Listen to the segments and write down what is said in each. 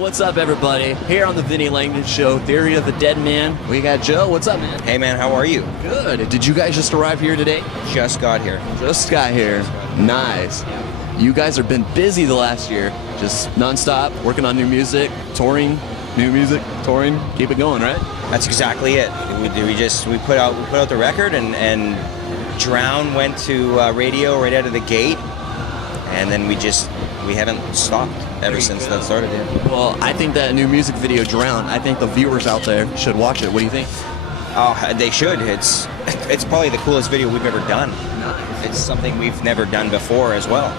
what's up, everybody? Here on the Vinnie Langdon Show, Theory of A Deadman. We got Joe. What's up, man? Hey, man, how are you? Good. Did you guys just arrive here today? Just got here. Just got here. Nice. You guys have been busy the last year, just nonstop, working on new music, touring, keep it going, right? That's exactly it. We put out the record, and Drown went to radio right out of the gate, and then we haven't stopped ever since that started. Yeah. Well, I think that new music video, Drown, I think the viewers out there should watch it. What do you think? Oh, they should. It's probably the coolest video we've ever done. It's something we've never done before as well.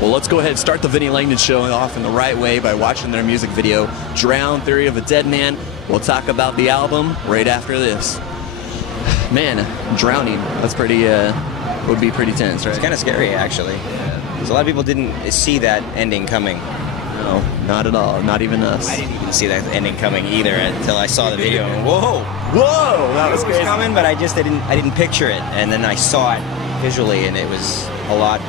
Well, let's go ahead and start the Vinnie Langdon Show off in the right way by watching their music video, Drown, Theory of a Deadman. We'll talk about the album right after this. Man, drowning, that's would be pretty tense, right? It's kind of scary, actually. Because a lot of people didn't see that ending coming. No, not at all. Not even us. I didn't even see that ending coming either until I saw the video. Whoa! That was crazy. It was coming, but I didn't picture it, and then I saw it visually, and it was a lot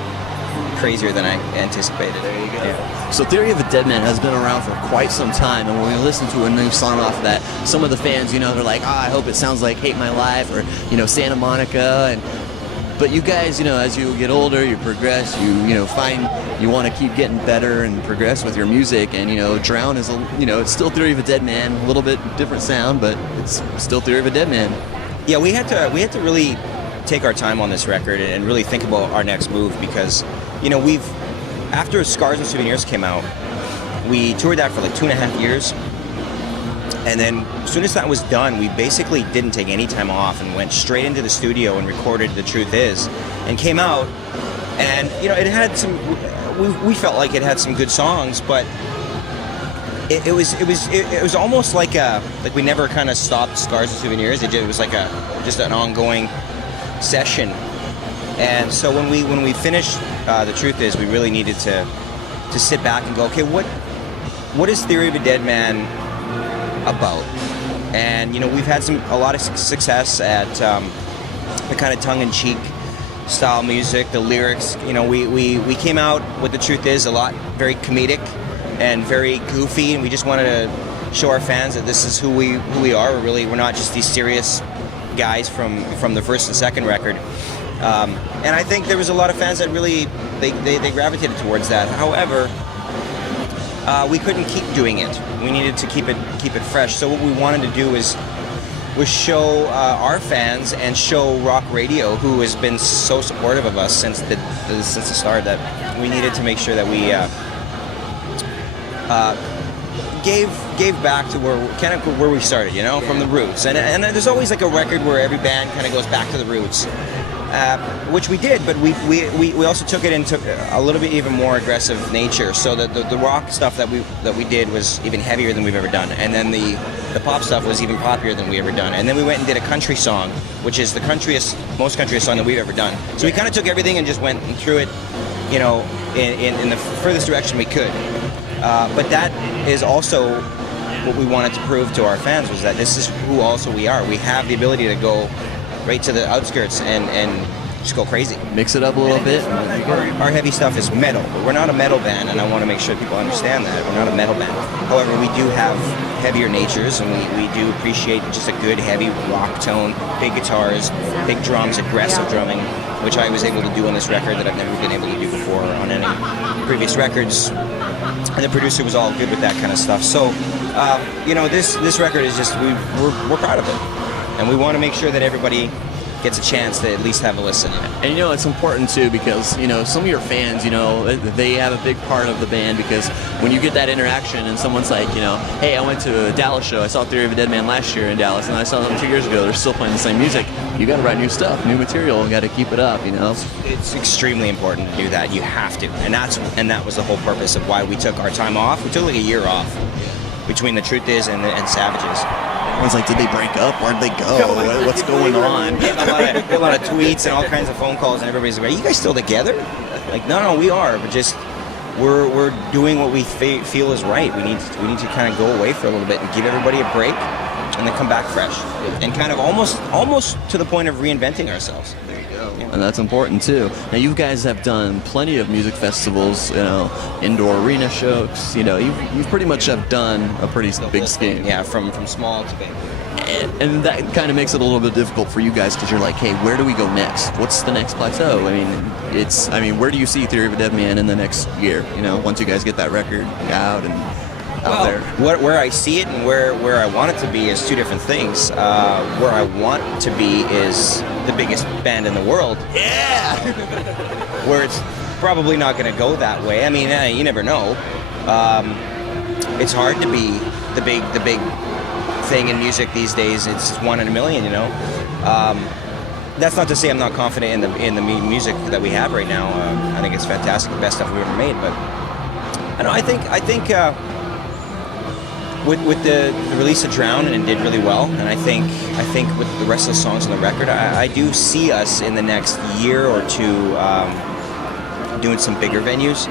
crazier than I anticipated. There you go. Yeah. So Theory of a Deadman has been around for quite some time, and when we listen to a new song off that, some of the fans, they're like, I hope it sounds like Hate My Life or, Santa Monica. But you guys, as you get older, you progress, you find you want to keep getting better and progress with your music, and, Drown is, it's still Theory of a Deadman, a little bit different sound, but it's still Theory of a Deadman. Yeah, we had to really take our time on this record and really think about our next move, because after Scars and Souvenirs came out, we toured that for like 2.5 years, and then as soon as that was done, we basically didn't take any time off and went straight into the studio and recorded The Truth Is, and came out, and it had some, we felt like it had some good songs, but it was almost like we never kind of stopped Scars and Souvenirs. It was like just an ongoing session. And so when we finished The Truth Is, we really needed to sit back and go, okay, what is Theory of a Deadman about? And we've had a lot of success at the kind of tongue-in-cheek style music, the lyrics. We came out with The Truth Is a lot very comedic and very goofy, and we just wanted to show our fans that this is who we are. We're not just these serious guys from the first and second record. And I think there was a lot of fans that really they gravitated towards that. However, we couldn't keep doing it. We needed to keep it fresh. So what we wanted to do was show our fans and show rock radio, who has been so supportive of us since the start, that we needed to make sure that we gave back to where we started, from the roots. And there's always like a record where every band kind of goes back to the roots, which we did, but we also took it into a little bit even more aggressive nature. So the rock stuff that we did was even heavier than we've ever done, and then the pop stuff was even poppier than we ever done. And then we went and did a country song, which is the most countryest song that we've ever done. So we kind of took everything and just went and threw it, in the furthest direction we could. But that is also what we wanted to prove to our fans, was that this is who also we are. We have the ability to go right to the outskirts and just go crazy. Mix it up a little bit. Our heavy stuff is metal, but we're not a metal band, and I want to make sure people understand that. We're not a metal band. However, we do have heavier natures, and we do appreciate just a good heavy rock tone, big guitars, big drums, aggressive drumming, which I was able to do on this record that I've never been able to do before on any previous records. And the producer was all good with that kind of stuff. So, this record is just, we're proud of it. And we want to make sure that everybody gets a chance to at least have a listen. And it's important too, because some of your fans, they have a big part of the band, because when you get that interaction and someone's like, hey, I went to a Dallas show, I saw Theory of a Deadman last year in Dallas, and I saw them 2 years ago, they're still playing the same music. You got to write new stuff, new material, and got to keep it up. It's extremely important to do that. You have to, and that was the whole purpose of why we took our time off. We took like a year off between The Truth Is and Savages. Everyone's like, did they break up? Where'd they go? What's going on? A lot of tweets and all kinds of phone calls, and everybody's like, are you guys still together? Like, no, we are, but just we're doing what we feel is right. We need to kind of go away for a little bit and give everybody a break, then come back fresh, and kind of almost to the point of reinventing ourselves. There you go. And that's important too. Now you guys have done plenty of music festivals, indoor arena shows. You've pretty much have done a pretty big scheme. Yeah, from small to big. And that kind of makes it a little bit difficult for you guys because you're like, hey, where do we go next? What's the next plateau? Where do you see Theory of A Deadman in the next year? Once you guys get that record out and out there. Where I see it and where I want it to be is two different things. Where I want to be is the biggest band in the world. Yeah. Where it's probably not going to go that way. I mean, you never know. It's hard to be the big thing in music these days. It's one in a million, That's not to say I'm not confident in the music that we have right now. I think it's fantastic, the best stuff we've ever made. But I think with the release of Drown, and it did really well. And I think with the rest of the songs on the record, I do see us in the next year or two doing some bigger venues.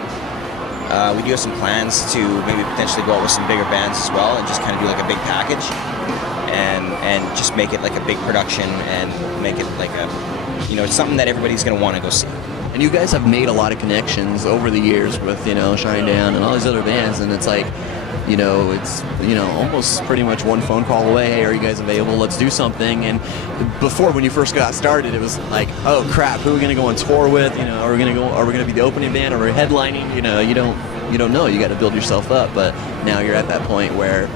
We do have some plans to maybe potentially go out with some bigger bands as well, and just kind of do like a big package, and just make it like a big production, and make it like it's something that everybody's going to want to go see. And you guys have made a lot of connections over the years with Shinedown and all these other bands, and it's like, it's almost pretty much one phone call away. Hey, are you guys available? Let's do something. And before, when you first got started, it was like, oh crap, who are we gonna go on tour with? Are we gonna be the opening band? Are we headlining? You don't know. You got to build yourself up. But now you're at that point where,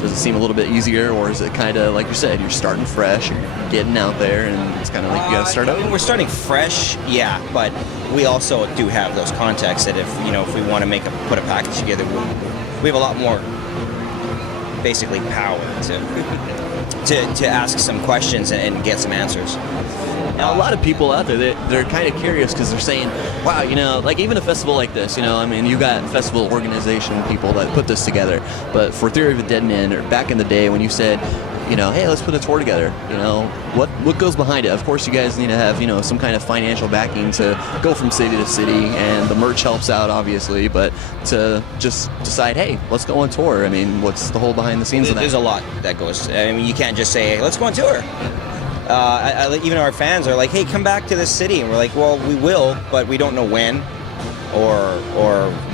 does it seem a little bit easier, or is it kind of like you said, you're starting fresh, you're getting out there, and it's kind of like you got to start over? We're starting fresh, yeah, but we also do have those contacts that if we want to put a package together, we have a lot more, basically, power to ask some questions and get some answers. Now, a lot of people out there, they're kind of curious because they're saying, wow, like even a festival like this, you got festival organization people that put this together. But for Theory of a Deadman, or back in the day when you said, hey, let's put a tour together, what goes behind it? Of course, you guys need to have, some kind of financial backing to go from city to city, and the merch helps out, obviously, but to just decide, hey, let's go on tour. What's the whole behind the scenes of that? There's a lot that goes. You can't just say, hey, let's go on tour. Even our fans are like, hey, come back to this city, and we're like, well, we will, but we don't know when, or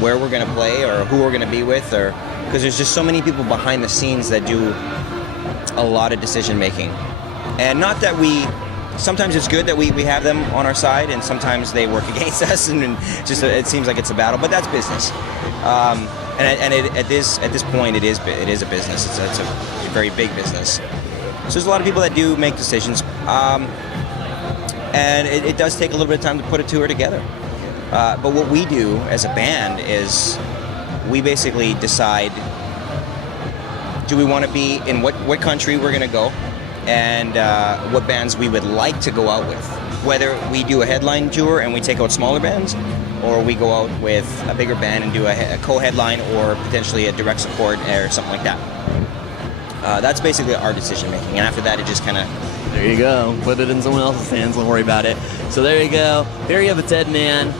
where we're going to play, or who we're going to be with, or because there's just so many people behind the scenes that do a lot of decision making. And not that sometimes it's good that we have them on our side, and sometimes they work against us, and it seems like it's a battle, but that's business. At this point, it is a business. It's a very big business. So there's a lot of people that do make decisions, and it does take a little bit of time to put a tour together. But what we do as a band is we basically decide, do we want to be in what country we're going to go, and what bands we would like to go out with. Whether we do a headline tour and we take out smaller bands, or we go out with a bigger band and do a co-headline, or potentially a direct support or something like that. That's basically our decision making, and after that, it just kind of. There you go. Put it in someone else's hands. Don't worry about it. So there you go. Theory of a Deadman.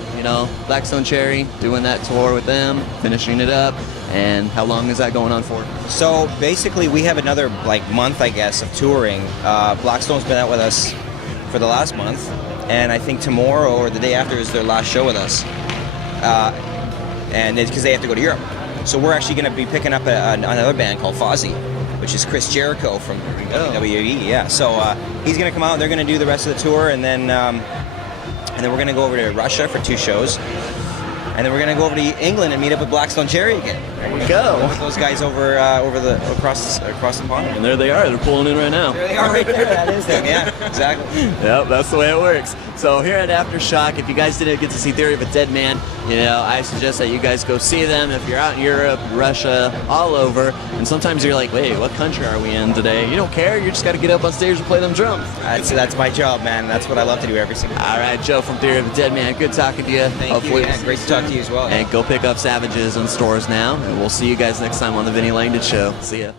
Blackstone Cherry, doing that tour with them, finishing it up. And how long is that going on for? So basically, we have another month, I guess, of touring. Blackstone's been out with us for the last month, and I think tomorrow or the day after is their last show with us. And it's because they have to go to Europe. So we're actually going to be picking up another band called Fozzy, which is Chris Jericho from WWE. Yeah, so he's going to come out. They're going to do the rest of the tour, and then we're going to go over to Russia for 2 shows, and then we're going to go over to England and meet up with Blackstone Cherry again. There we go. With those guys across the pond. And there they are. They're pulling in right now. There they are right there. That is them. Yeah, exactly. Yep, that's the way it works. So here at Aftershock, if you guys didn't get to see Theory of a Deadman, I suggest that you guys go see them. If you're out in Europe, Russia, all over, and sometimes you're like, wait, what country are we in today? You don't care. You just got to get up on stage and play them drums. That's my job, man. That's what I love to do every single day. All right, Joe from Theory of a Deadman. Good talking to you. Thank you. Yeah, great to talk to you as well. And go pick up Savages in stores now, and we'll see you guys next time on the Vinnie Langdon Show. See ya.